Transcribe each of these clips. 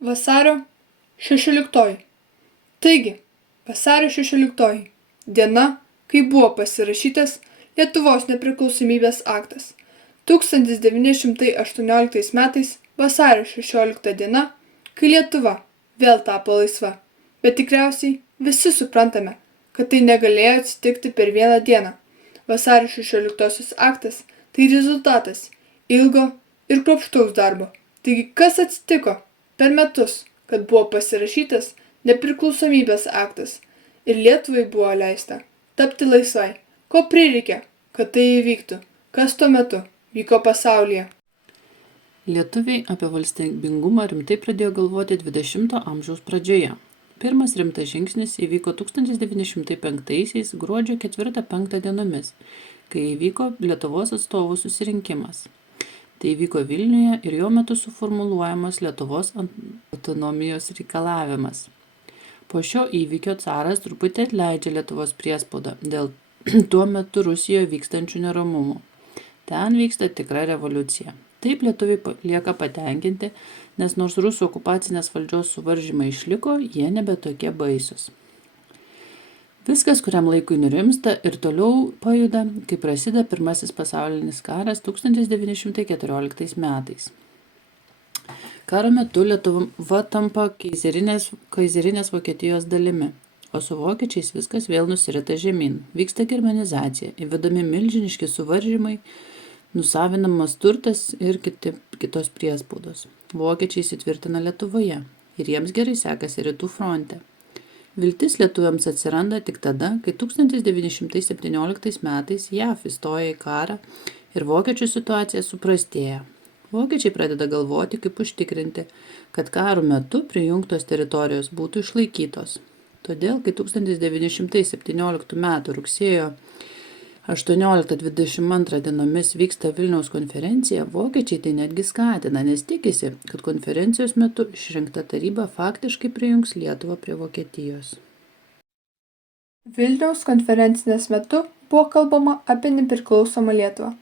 Vasario 16. Taigi, vasario 16 diena, kai buvo pasirašytas Lietuvos nepriklausomybės aktas. 1918 metais vasario 16 diena, kai Lietuva vėl tapo laisva. Bet tikriausiai visi suprantame, kad tai negalėjo atsitikti per vieną dieną. Vasario 16 aktas tai rezultatas ilgo ir kruopštaus darbo. Taigi kas atsitiko per metus, kad buvo pasirašytas nepriklausomybės aktas ir Lietuvai buvo leista tapti laisvai? Ko prireikė, kad tai įvyktų? Kas tuo metu vyko pasaulyje? Lietuviai apie valstybingumą rimtai pradėjo galvoti 20 amžiaus pradžioje. Pirmas rimtas žingsnis įvyko 1905 gruodžio 4-5 dienomis, kai įvyko Lietuvos atstovų susirinkimas. Tai įvyko Vilniuje ir jo metu suformuluojamas Lietuvos autonomijos reikalavimas. Po šio įvykio caras truputį atleidžia Lietuvos priespaudą dėl tuo metu Rusijoje vykstančių neramumų. Ten vyksta tikra revoliucija. Taip lietuviai lieka patenkinti, nes nors rusų okupacinės valdžios suvaržymai išliko, jie nebe tokie baisus. Viskas kuriam laikui nurimsta ir toliau pajuda, kai prasideda Pirmasis pasaulinis karas 1914 metais. Karo metu Lietuva tampa kaizerinės Vokietijos dalimi, o su vokiečiais viskas vėl nusirita žemyn. Vyksta germanizacija, įvedami milžiniški suvaržymai, nusavinamas turtas ir kitos priespaudos. Vokiečiai įsitvirtina Lietuvoje ir jiems gerai sekasi rytų fronte. Viltis lietuviams atsiranda tik tada, kai 1917 metais JAV įstoja į karą ir vokiečių situacija suprastėja. Vokiečiai pradeda galvoti, kaip užtikrinti, kad karo metu prijungtos teritorijos būtų išlaikytos. Todėl, kai 1917 m. rugsėjo 18-22 dienomis vyksta Vilniaus konferencija, vokiečiai tai netgi skatina, nes tikisi, kad konferencijos metu išrinkta taryba faktiškai prijungs Lietuvą prie Vokietijos. Vilniaus konferencijos metu buvo kalbama apie nepriklausomą Lietuvą.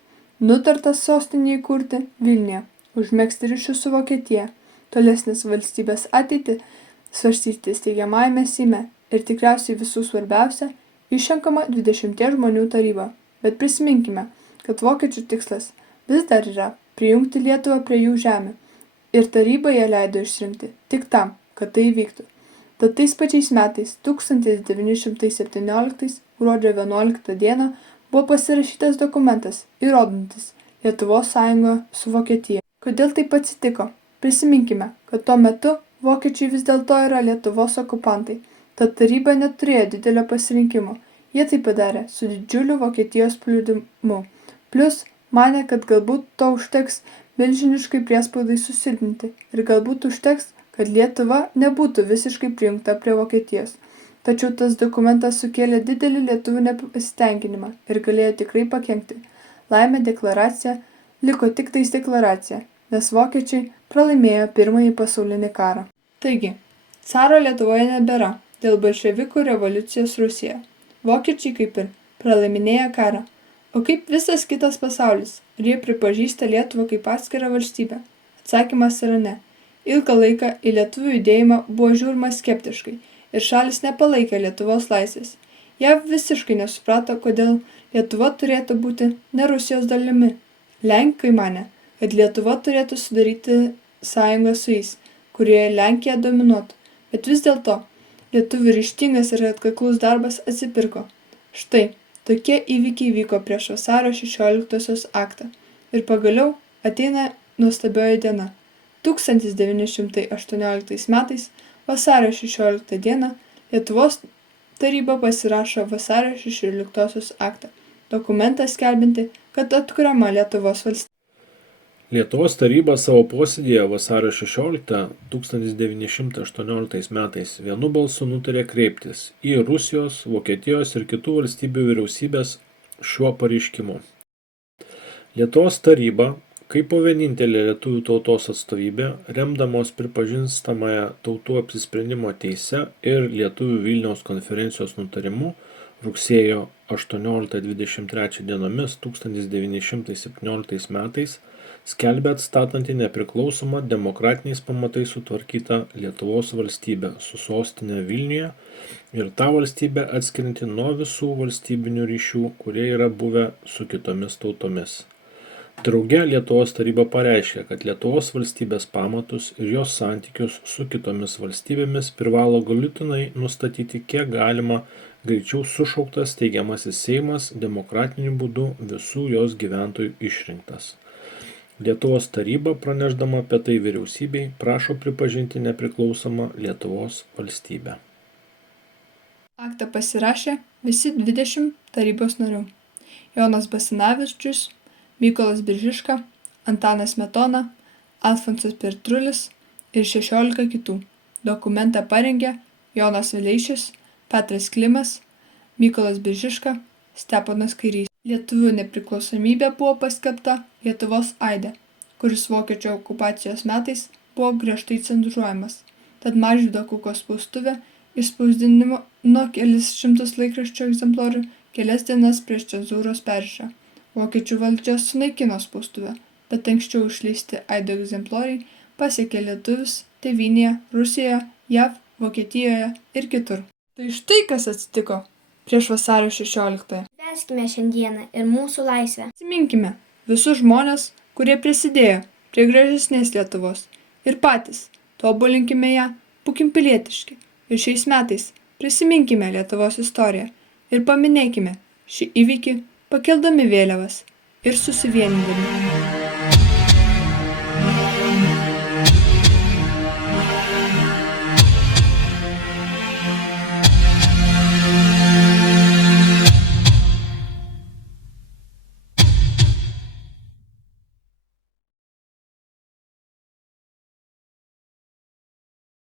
Nutartas sostinę įkurti Vilniuje, užmegzti ryšius su Vokietija, tolesnės valstybės ateitį svarstyti steigiamajame Seime ir tikriausiai visų svarbiausia, išrenkama 20 žmonių taryba. Bet prisiminkime, kad vokiečių tikslas vis dar yra prijungti Lietuvą prie jų žemių ir taryba jie leido išrinkti tik tam, kad tai įvyktų. Tad tais pačiais metais 1917 gruodžio 11 dieną buvo pasirašytas dokumentas įrodantis Lietuvos sąjungą su Vokietija. Kodėl taip atsitiko? Prisiminkime, kad tuo metu vokiečiai vis dėlto yra Lietuvos okupantai. Tad taryba neturėjo didelio pasirinkimo. Jie tai padarė su didžiuliu Vokietijos spaudimu. Plius manė, kad galbūt to užteks milžiniškai priespaudai susilpninti ir galbūt užteks, kad Lietuva nebūtų visiškai prijungta prie Vokietijos. Tačiau tas dokumentas sukėlė didelį lietuvių nepasitenkinimą ir galėjo tikrai pakenkti. Laimė deklaracija liko tik tais deklaracija, nes vokiečiai pralaimėjo Pirmąjį pasaulinį karą. Taigi, caro Lietuvoje nebėra. Dėl bolševikų revoliucijos Rusijoje. Vokiečiai kaip ir pralaiminėja karą. O kaip visas kitas pasaulis? Ar jie pripažįsta Lietuvą kaip atskirą valstybę? Atsakymas yra ne. Ilgą laiką į lietuvių judėjimą buvo žiūrima skeptiškai ir šalis nepalaikė Lietuvos laisvės. JAV visiškai nesuprato, kodėl Lietuva turėtų būti ne Rusijos dalimi. Lenkai manė, kad Lietuva turėtų sudaryti sąjungą su jais, kurioje Lenkija dominuotų. Bet vis dėlto lietuvių ryžtingas ir atkaklus darbas atsipirko. Štai, tokie įvykiai vyko prieš vasario 16 aktą. Ir pagaliau ateina nuostabioji diena. 1918 metais vasario 16 dieną Lietuvos taryba pasirašo vasario 16 aktą. Dokumentą skelbiantį, kad atkuriama Lietuvos valstybė. Lietuvos taryba savo posėdyje vasario 16 1918 metais vienu balsu nutarė kreiptis į Rusijos, Vokietijos ir kitų valstybių vyriausybės šiuo pareiškimu. Lietuvos taryba, kaip po vienintelė lietuvių tautos atstovybė, remdamos pripažįstamąją tautų apsisprendimo teise ir lietuvių Vilniaus konferencijos nutarimu rugsėjo 18-23 dienomis 1917 metais skelbia atstatanti nepriklausomą demokratiniais pamatais sutvarkytą Lietuvos valstybę su sostinė Vilniuje ir tą valstybę atskirianti nuo visų valstybinių ryšių, kurie yra buvę su kitomis tautomis. Drauge Lietuvos taryba pareiškė, kad Lietuvos valstybės pamatus ir jos santykius su kitomis valstybėmis privalo galutinai nustatyti kiek galima greičiau sušauktas steigiamasis Seimas demokratiniu būdu visų jos gyventojų išrinktas. Lietuvos taryba, pranešdama apie tai vyriausybei, prašo pripažinti nepriklausomą Lietuvos valstybę. Aktą pasirašė visi 20 tarybos narių: Jonas Basanavičius, Mykolas Biržiška, Antanas Smetona, Alfonsas Petrulis ir 16 kitų. Dokumentą parengė Jonas Vileišis, Petras Klimas, Mykolas Biržiška, Steponas Kairys. Lietuvių nepriklausomybė buvo paskelbta Lietuvos aide, kuris vokiečių okupacijos metais buvo griežtai cenzūruojamas. Tad Mažvydo Kukos spaustuvė išspausdinimo nuo kelis šimtus laikraščio egzempliorių kelias dienas prieš cenzūros peržiūrą. Vokiečių valdžia sunaikino spaustuvę, bet anksčiau išleisti aido egzemplioriai pasiekė lietuvius tėvynėje, Rusijoje, JAV, Vokietijoje ir kitur. Tai štai kas atsitiko prieš vasario 16-ąją. Švęskime šiandieną ir mūsų laisvę. Atsiminkime visus žmones, kurie prisidėjo prie gražesnės Lietuvos ir patys tobulinkime ją, būkim pilietiški ir šiais metais prisiminkime Lietuvos istoriją ir paminėkime šį įvykį pakeldami vėliavas ir susivienydami.